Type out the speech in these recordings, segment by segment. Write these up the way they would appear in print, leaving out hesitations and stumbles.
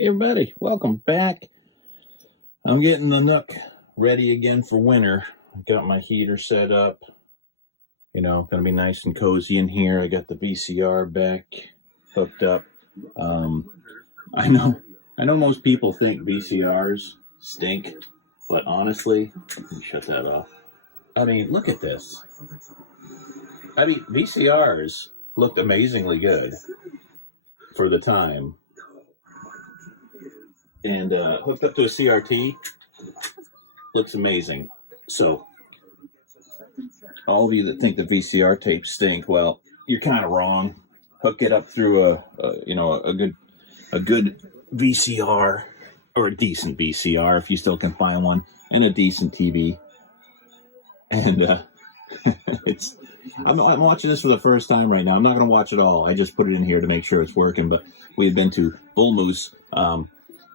Hey everybody, welcome back. I'm getting the Nook ready again for winter. I got my heater set up. You know, gonna be nice and cozy in here. I got the VCR back hooked up. I know most people think VCRs stink, but honestly, let me shut that off. I mean, look at this. I mean, VCRs looked amazingly good for the time. And hooked up to a CRT, looks amazing. So, all of you that think the VCR tapes stink, well, you're kind of wrong. Hook it up through a good VCR, or a decent VCR if you still can find one, and a decent TV. And I'm watching this for the first time right now. I'm not going to watch it all. I just put it in here to make sure it's working. But we've been to Bull Moose,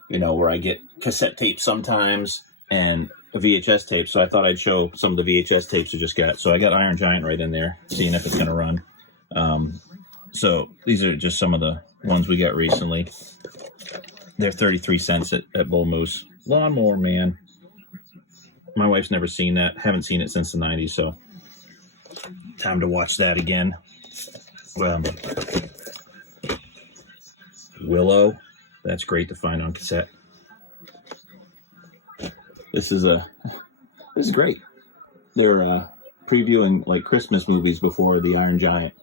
where I get cassette tapes sometimes and a VHS tape. So I thought I'd show some of the VHS tapes I just got. So I got Iron Giant right in there, seeing if it's going to run. So these are just some of the ones we got recently. They're 33 cents at Bull Moose. Lawnmower Man. My wife's never seen that. Haven't seen it since the 90s, so time to watch that again. Willow. That's great to find on cassette. This is great. They're previewing like Christmas movies before the Iron Giant.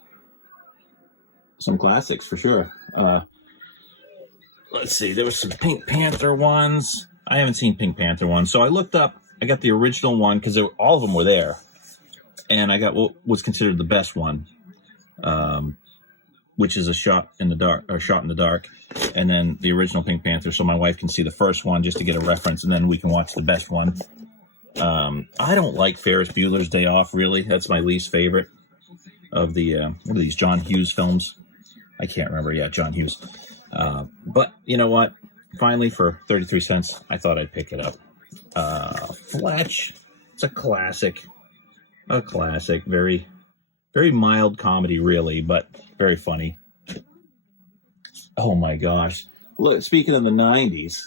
Some classics for sure. Let's see. There was some Pink Panther ones. I haven't seen Pink Panther ones, so I looked up. I got the original one because all of them were there, and I got what was considered the best one, which is a shot in the dark, and then the original Pink Panther. So my wife can see the first one just to get a reference, and then we can watch the best one. I don't like Ferris Bueller's Day Off, really. That's my least favorite of the what are these John Hughes films? I can't remember. Yeah, John Hughes. But you know what? Finally, for 33 cents, I thought I'd pick it up. Fletch. It's a classic. Very, very mild comedy, really, but very funny. Oh my gosh. Look, speaking of the 90s,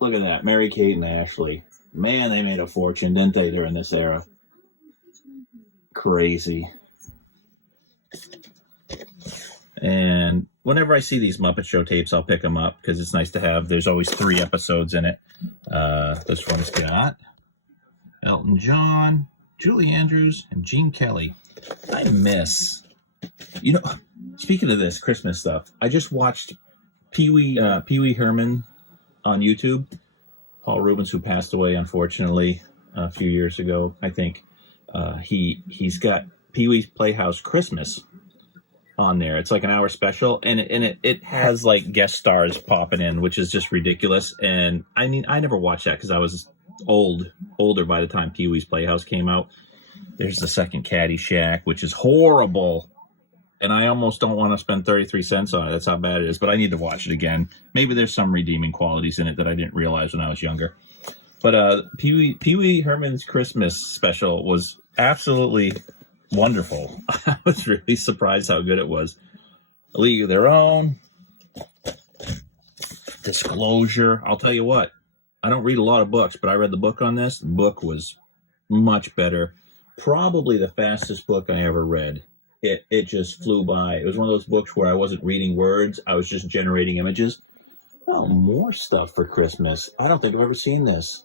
look at that. Mary-Kate and Ashley. Man, they made a fortune, didn't they, during this era? Crazy. And whenever I see these Muppet Show tapes, I'll pick them up because it's nice to have. There's always 3 episodes in it. This one's got Elton John, Julie Andrews, and Gene Kelly. I miss, speaking of this Christmas stuff, I just watched Pee Wee Herman on YouTube. Paul Rubens, who passed away, unfortunately, a few years ago, I think. He's got Pee Wee's Playhouse Christmas on there. It's like an hour special, and it has like guest stars popping in, which is just ridiculous. And I mean, I never watched that because I was older by the time Pee Wee's Playhouse came out. There's the second Caddyshack, which is horrible, and I almost don't want to spend 33 cents on it. That's how bad it is. But I need to watch it again. Maybe there's some redeeming qualities in it that I didn't realize when I was younger. But Pee Wee Herman's Christmas special was absolutely wonderful. I was really surprised how good it was. A League of Their Own, Disclosure. I'll tell you what, I don't read a lot of books, but I read the book on this. The book was much better. Probably the fastest book I ever read. It just flew by. It was one of those books where I wasn't reading words. I was just generating images. Oh, more stuff for Christmas. I don't think I've ever seen this.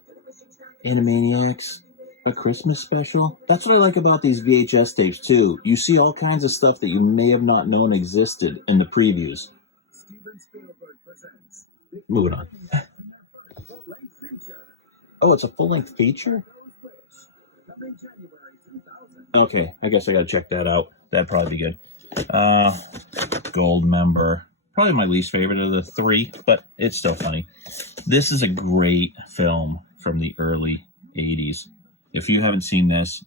Animaniacs. A Christmas special? That's what I like about these VHS tapes, too. You see all kinds of stuff that you may have not known existed in the previews. Moving on. Oh, it's a full-length feature? Okay, I guess I gotta check that out. That'd probably be good. Gold Member. Probably my least favorite of the 3, but it's still funny. This is a great film from the early 80s. If you haven't seen this,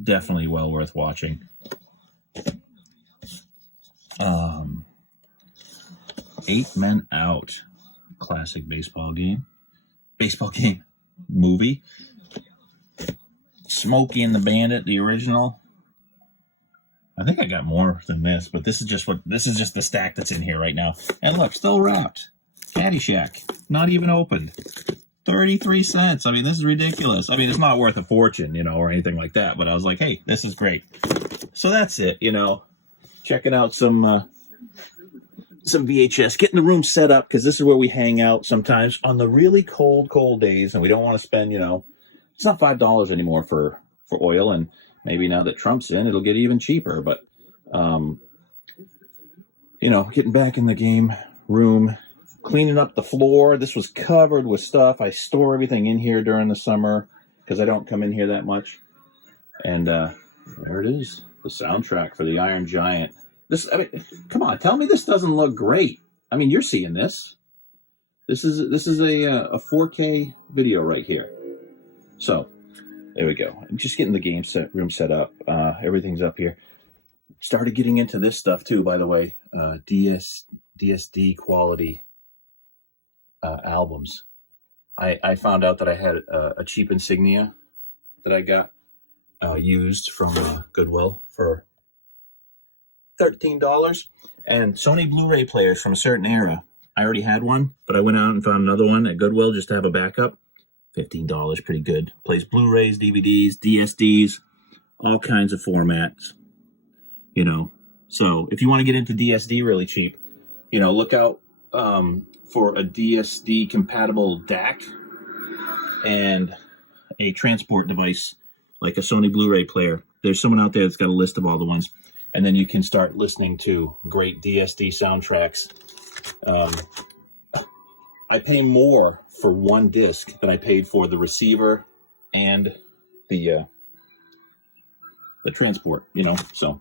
definitely well worth watching. 8 Men Out. Classic baseball game movie. Smokey and the Bandit, the original. I think I got more than this, but this is just the stack that's in here right now. And look, still wrapped. Caddyshack, not even opened. 33 cents. I mean, this is ridiculous. I mean, it's not worth a fortune, you know, or anything like that, but I was like, hey, this is great. So that's it, you know, checking out some VHS, getting the room set up, because this is where we hang out sometimes on the really cold days, and we don't want to spend, you know, it's not $5 anymore for oil, and maybe now that Trump's in, it'll get even cheaper, but, you know, getting back in the game room, cleaning up the floor. This was covered with stuff. I store everything in here during the summer because I don't come in here that much. And there it is, the soundtrack for the Iron Giant. This, I mean, come on, tell me this doesn't look great. I mean, you're seeing this. This is a 4K video right here. So there we go. I'm just getting the game room set up. Everything's up here. Started getting into this stuff too, by the way. DSD quality albums. I found out that I had a cheap insignia that I got used from Goodwill for $13, and Sony Blu-ray players from a certain era. I already had one, but I went out and found another one at Goodwill just to have a backup. $15, pretty good. Plays Blu-rays, DVDs, DSDs, all kinds of formats, you know. So if you want to get into DSD really cheap, you know, look out for a DSD compatible DAC and a transport device like a Sony Blu-ray player. There's someone out there that's got a list of all the ones, and then you can start listening to great DSD soundtracks. I pay more for one disc than I paid for the receiver and the transport, you know. So,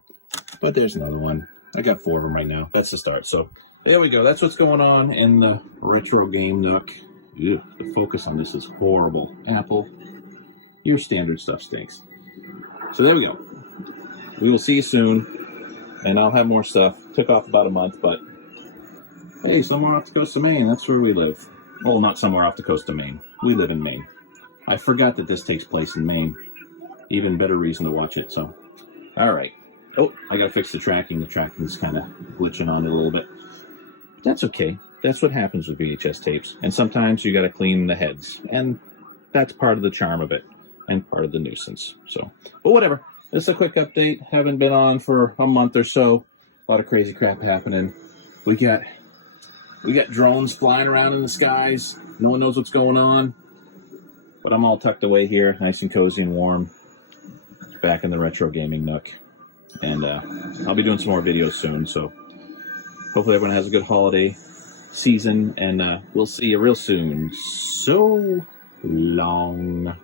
but there's another one. I got 4 of them right now. That's the start. So there we go. That's what's going on in the Retro Game Nook. Ew, the focus on this is horrible. Apple, your standard stuff stinks. So there we go. We will see you soon, and I'll have more stuff. Took off about a month, but hey, somewhere off the coast of Maine, that's where we live. Well, not somewhere off the coast of Maine. We live in Maine. I forgot that this takes place in Maine. Even better reason to watch it, so. All right. Oh, I got to fix the tracking. The tracking's kind of glitching on it a little bit. But that's okay. That's what happens with VHS tapes. And sometimes you got to clean the heads. And that's part of the charm of it and part of the nuisance. So, but whatever. This is a quick update. Haven't been on for a month or so. A lot of crazy crap happening. We got drones flying around in the skies. No one knows what's going on. But I'm all tucked away here, nice and cozy and warm, back in the Retro Gaming Nook. And I'll be doing some more videos soon, so hopefully everyone has a good holiday season, and we'll see you real soon. So long.